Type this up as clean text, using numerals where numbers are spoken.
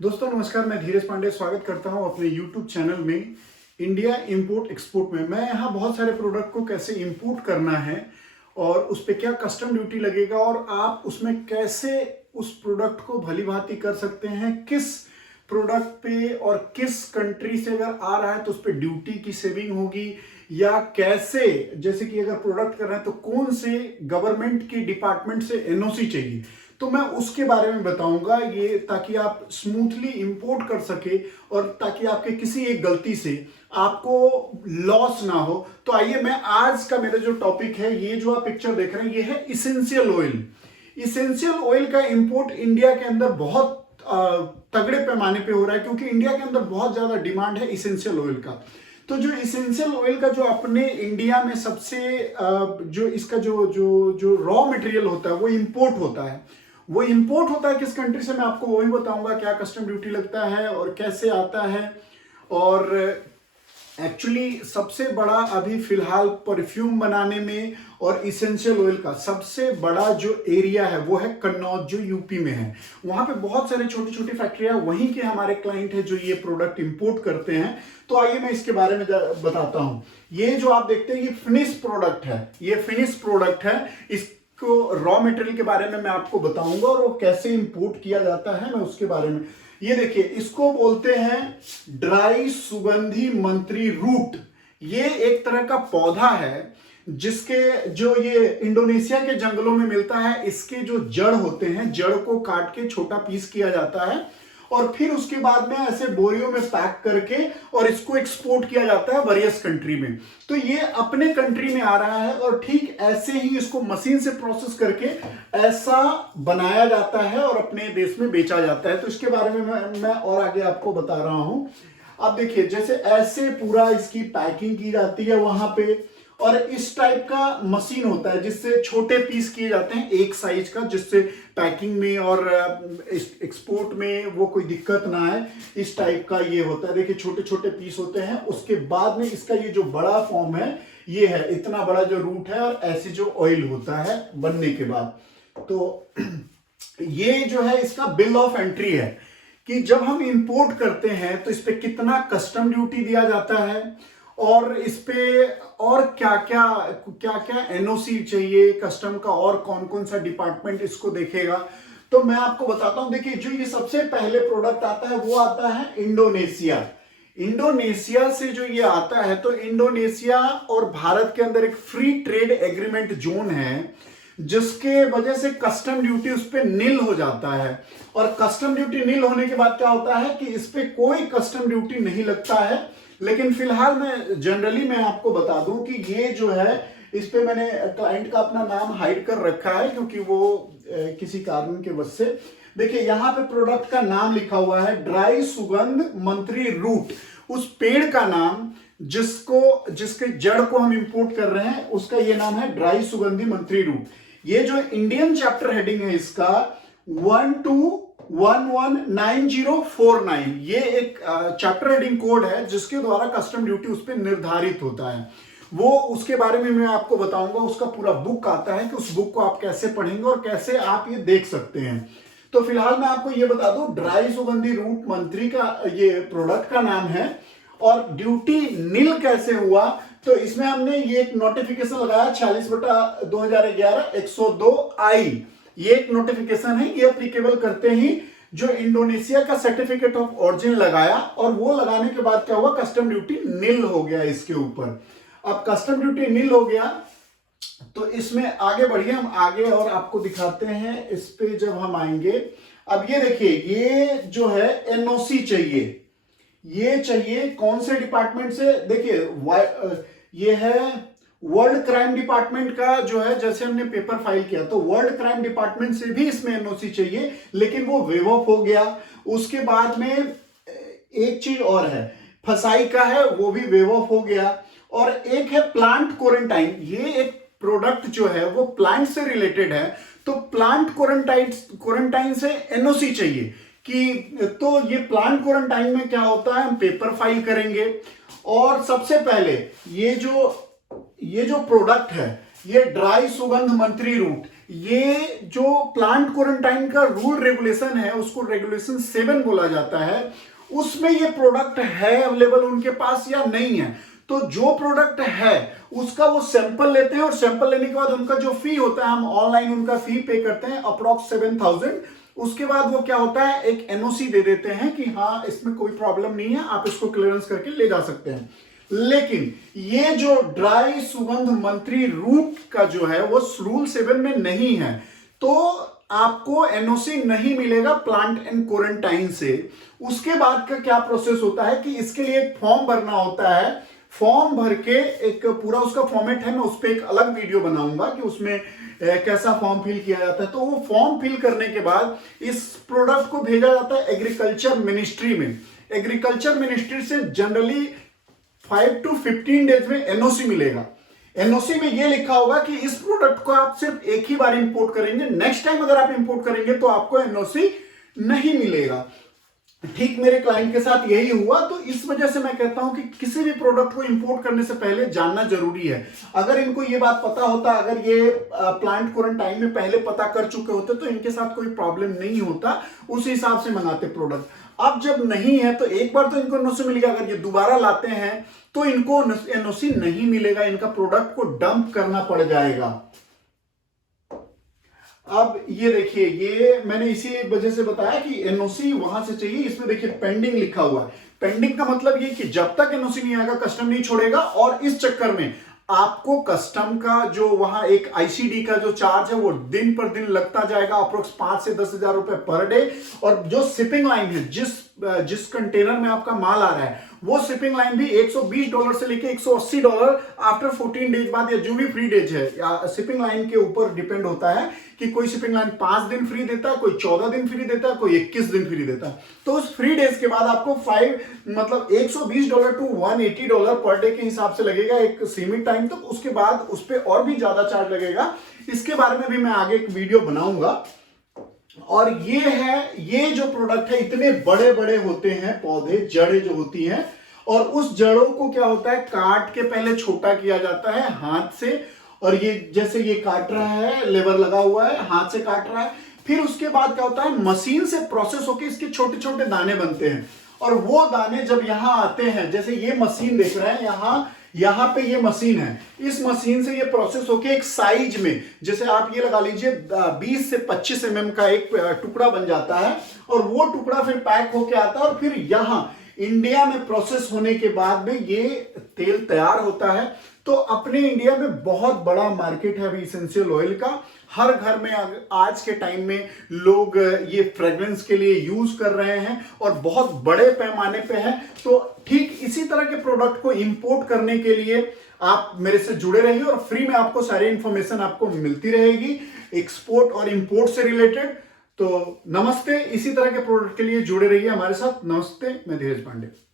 दोस्तों नमस्कार, मैं धीरज पांडे स्वागत करता हूं अपने YouTube चैनल में इंडिया इंपोर्ट एक्सपोर्ट में। मैं यहां बहुत सारे प्रोडक्ट को कैसे इंपोर्ट करना है और उस पर क्या कस्टम ड्यूटी लगेगा और आप उसमें कैसे उस प्रोडक्ट को भली भांति कर सकते हैं, किस प्रोडक्ट पे और किस कंट्री से अगर आ रहा है तो उस पर ड्यूटी की सेविंग होगी, या कैसे, जैसे कि अगर प्रोडक्ट कर रहे हैं तो कौन से गवर्नमेंट के डिपार्टमेंट से एनओसी चाहिए, तो मैं उसके बारे में बताऊंगा ये, ताकि आप स्मूथली इंपोर्ट कर सके और ताकि आपके किसी एक गलती से आपको लॉस ना हो। तो आइए, मैं आज का मेरा जो टॉपिक है, ये जो आप पिक्चर देख रहे हैं, ये है इसेंशियल ऑयल। इसेंशियल ऑयल का इंपोर्ट इंडिया के अंदर बहुत तगड़े पैमाने पे हो रहा है, क्योंकि इंडिया के अंदर बहुत ज्यादा डिमांड है इसेंशियल ऑयल का। तो जो इसेंशियल ऑयल का जो अपने इंडिया में सबसे जो इसका जो जो जो रॉ मटेरियल होता है वो इंपोर्ट होता है। वो इंपोर्ट होता है किस कंट्री से, मैं आपको वही बताऊंगा, क्या कस्टम ड्यूटी लगता है और कैसे आता है। और एक्चुअली सबसे बड़ा अभी फिलहाल परफ्यूम बनाने में और इसेंशियल ऑयल का सबसे बड़ा जो एरिया है वो है कन्नौज, जो यूपी में है। वहां पे बहुत सारे छोटी छोटी फैक्ट्रियां, वहीं के हमारे क्लाइंट है जो ये प्रोडक्ट इंपोर्ट करते हैं। तो आइए मैं इसके बारे में बताता हूं। ये जो आप देखते हैं ये फिनिश प्रोडक्ट है, ये फिनिश प्रोडक्ट है। इसको रॉ मटेरियल के बारे में मैं आपको बताऊंगा और वो कैसे इंपोर्ट किया जाता है मैं उसके बारे में। ये देखिए, इसको बोलते हैं ड्राई सुगंधी मंत्री रूट। ये एक तरह का पौधा है जिसके जो ये इंडोनेशिया के जंगलों में मिलता है। इसके जो जड़ होते हैं, जड़ को काट के छोटा पीस किया जाता है और फिर उसके बाद में ऐसे बोरियों में पैक करके और इसको एक्सपोर्ट किया जाता है वेरियस कंट्री में। तो ये अपने कंट्री में आ रहा है और ठीक ऐसे ही इसको मशीन से प्रोसेस करके ऐसा बनाया जाता है और अपने देश में बेचा जाता है। तो इसके बारे में मैं और आगे आपको बता रहा हूं। अब देखिए, जैसे ऐसे पूरा इसकी पैकिंग की जाती है वहां पे, और इस टाइप का मशीन होता है जिससे छोटे पीस किए जाते हैं एक साइज का, जिससे पैकिंग में और एक्सपोर्ट में वो कोई दिक्कत ना आए। इस टाइप का ये होता है, देखिए छोटे छोटे पीस होते हैं। उसके बाद में इसका ये जो बड़ा फॉर्म है, ये है इतना बड़ा जो रूट है, और ऐसे जो ऑयल होता है बनने के बाद। तो ये जो है इसका बिल ऑफ एंट्री है कि जब हम इंपोर्ट करते हैं तो इस पे कितना कस्टम ड्यूटी दिया जाता है और इस पे और क्या क्या एनओसी चाहिए कस्टम का, और कौन कौन सा डिपार्टमेंट इसको देखेगा। तो मैं आपको बताता हूं। देखिए, जो ये सबसे पहले प्रोडक्ट आता है वो आता है इंडोनेशिया। इंडोनेशिया से जो ये आता है, तो इंडोनेशिया और भारत के अंदर एक फ्री ट्रेड एग्रीमेंट जोन है, जिसके वजह से कस्टम ड्यूटी उस पर नील हो जाता है। और कस्टम ड्यूटी नील होने के बाद क्या होता है कि इस पे कोई कस्टम ड्यूटी नहीं लगता है। लेकिन फिलहाल मैं जनरली मैं आपको बता दूं कि ये जो है, इस पे मैंने क्लाइंट का अपना नाम हाइड कर रखा है क्योंकि वो किसी कारण के वजह से। देखिए, यहां पे प्रोडक्ट का नाम लिखा हुआ है ड्राई सुगंध मंत्री रूट। उस पेड़ का नाम जिसके जड़ को हम इंपोर्ट कर रहे हैं, उसका ये नाम है ड्राई सुगंधी मंत्री रूट। ये जो इंडियन चैप्टर हेडिंग है इसका 12119049, ये एक चैप्टर हेडिंग कोड है जिसके द्वारा कस्टम ड्यूटी उस पर निर्धारित होता है। वो उसके बारे में मैं आपको बताऊंगा। उसका पूरा बुक आता है कि उस बुक को आप कैसे पढ़ेंगे और कैसे आप ये देख सकते हैं। तो फिलहाल मैं आपको ये बता दूं, ड्राई सुगंधी रूट मंत्री का ये प्रोडक्ट का नाम है। और ड्यूटी नील कैसे हुआ, तो इसमें हमने ये एक नोटिफिकेशन लगाया 46/2011-102I। ये एक नोटिफिकेशन है, ये एप्लीकेबल करते ही जो इंडोनेशिया का सर्टिफिकेट ऑफ ओरिजिन लगाया, और वो लगाने के बाद क्या हुआ, कस्टम ड्यूटी नील हो गया इसके ऊपर। अब कस्टम ड्यूटी नील हो गया तो इसमें आगे बढ़िए, हम आगे और आपको दिखाते हैं। इस पे जब हम आएंगे, अब ये देखिए, ये जो है एनओसी चाहिए। ये चाहिए कौन से डिपार्टमेंट से, देखिए ये है वर्ल्ड क्राइम डिपार्टमेंट का जो है, जैसे हमने पेपर फाइल किया तो वर्ल्ड क्राइम डिपार्टमेंट से भी इसमें एनओसी चाहिए, लेकिन वो वेव ऑफ हो गया। उसके बाद में एक चीज और है, फसाई का है, वो भी वेव ऑफ हो गया। और एक है प्लांट क्वारंटाइन। ये एक प्रोडक्ट जो है वो प्लांट से रिलेटेड है, तो प्लांट क्वारंटाइन से एनओसी चाहिए कि, तो ये प्लांट क्वारंटाइन में क्या होता है, हम पेपर फाइल करेंगे। और सबसे पहले ये जो प्रोडक्ट है, ये ड्राई सुगंध मंत्री रूट, ये जो प्लांट क्वारंटाइन का रूल रेगुलेशन है उसको रेगुलेशन 7 बोला जाता है, उसमें ये प्रोडक्ट है अवेलेबल उनके पास या नहीं है। तो जो प्रोडक्ट है उसका वो सैंपल लेते हैं और सैंपल लेने के बाद उनका जो फी होता है, हम ऑनलाइन उनका फी पे करते हैं अप्रॉक्स 7,000। उसके बाद वो क्या होता है, एक एनओसी दे देते हैं कि हाँ इसमें कोई प्रॉब्लम नहीं है, आप इसको क्लियरेंस करके ले जा सकते हैं। लेकिन ये जो ड्राई सुगंध मंत्री रूट का जो है वो रूल 7 में नहीं है, तो आपको एनओसी नहीं मिलेगा प्लांट एंड क्वारंटाइन से। उसके बाद का क्या प्रोसेस होता है कि इसके लिए एक फॉर्म भरना होता है। फॉर्म भर के एक पूरा उसका फॉर्मेट है, मैं उस पर एक अलग वीडियो बनाऊंगा कि उसमें कैसा फॉर्म फिल किया जाता है। तो वो फॉर्म फिल करने के बाद इस प्रोडक्ट को भेजा जाता है एग्रीकल्चर मिनिस्ट्री में। एग्रीकल्चर मिनिस्ट्री से जनरली 5 to 15 डेज में एनओसी मिलेगा। एनओसी में ये लिखा होगा कि इस प्रोडक्ट को आप सिर्फ एक ही बार इंपोर्ट करेंगे, नेक्स्ट टाइम अगर आप इंपोर्ट करेंगे तो आपको एनओसी नहीं मिलेगा। ठीक मेरे क्लाइंट के साथ यही हुआ। तो इस वजह से मैं कहता हूं कि किसी भी प्रोडक्ट को इंपोर्ट करने से पहले जानना जरूरी है। अगर इनको ये बात पता होता, अगर ये प्लांट क्वारंटाइन में पहले पता कर चुके होते तो इनके साथ कोई प्रॉब्लम नहीं होता, उस हिसाब से मंगाते प्रोडक्ट। अब जब नहीं है तो एक बार तो इनको एनओसी मिलेगा, अगर ये दोबारा लाते हैं तो इनको एनओसी नहीं मिलेगा, इनका प्रोडक्ट को डंप करना पड़ जाएगा। अब ये देखिए, ये मैंने इसी वजह से बताया कि एनओसी वहां से चाहिए। इसमें देखिए पेंडिंग लिखा हुआ है। पेंडिंग का मतलब ये कि जब तक एनओसी नहीं आएगा कस्टम नहीं छोड़ेगा, और इस चक्कर में आपको कस्टम का जो वहां एक आईसीडी का जो चार्ज है वो दिन पर दिन लगता जाएगा, अप्रोक्स 5 से 10,000 रुपए पर डे। और जो शिपिंग लाइन है, जिस कंटेनर में आपका माल आ रहा है, वो शिपिंग लाइन भी $120 से लेके $180 आफ्टर 14 डेज बाद, या जो भी फ्री डेज है या शिपिंग लाइन के ऊपर डिपेंड होता है कि कोई शिपिंग लाइन 5 दिन फ्री देता है, कोई 14 दिन फ्री देता है, कोई 21 दिन फ्री देता है। तो उस फ्री डेज के बाद आपको $120 to $180 पर डे के हिसाब से लगेगा एक सीमित टाइम तक। उसके बाद उस पर और भी ज्यादा चार्ज लगेगा। इसके बारे में भी मैं आगे एक वीडियो बनाऊंगा। और ये जो प्रोडक्ट है, इतने बड़े बड़े होते हैं पौधे, जड़ें जो होती हैं, और उस जड़ों को क्या होता है, काट के पहले छोटा किया जाता है हाथ से। और ये जैसे ये काट रहा है, लेबर लगा हुआ है, हाथ से काट रहा है। फिर उसके बाद क्या होता है, मशीन से प्रोसेस होकर इसके छोटे छोटे दाने बनते हैं। और वो दाने जब यहां आते हैं, जैसे ये मशीन देख रहे हैं, यहां पे ये मशीन है, इस मशीन से ये प्रोसेस होके एक साइज में, जैसे आप ये लगा लीजिए 20 से 25 mm का एक टुकड़ा बन जाता है। और वो टुकड़ा फिर पैक होके आता है, और फिर यहां इंडिया में प्रोसेस होने के बाद में ये तेल तैयार होता है। तो अपने इंडिया में बहुत बड़ा मार्केट है अभी इसेंशियल ऑयल का। हर घर में आज के टाइम में लोग ये फ्रेग्रेंस के लिए यूज कर रहे हैं, और बहुत बड़े पैमाने पे है। तो ठीक इसी तरह के प्रोडक्ट को इंपोर्ट करने के लिए आप मेरे से जुड़े रहिए, और फ्री में आपको सारी इंफॉर्मेशन आपको मिलती रहेगी एक्सपोर्ट और इंपोर्ट से रिलेटेड। तो नमस्ते, इसी तरह के प्रोडक्ट के लिए जुड़े रहिए हमारे साथ। नमस्ते, मैं धीरज पांडे।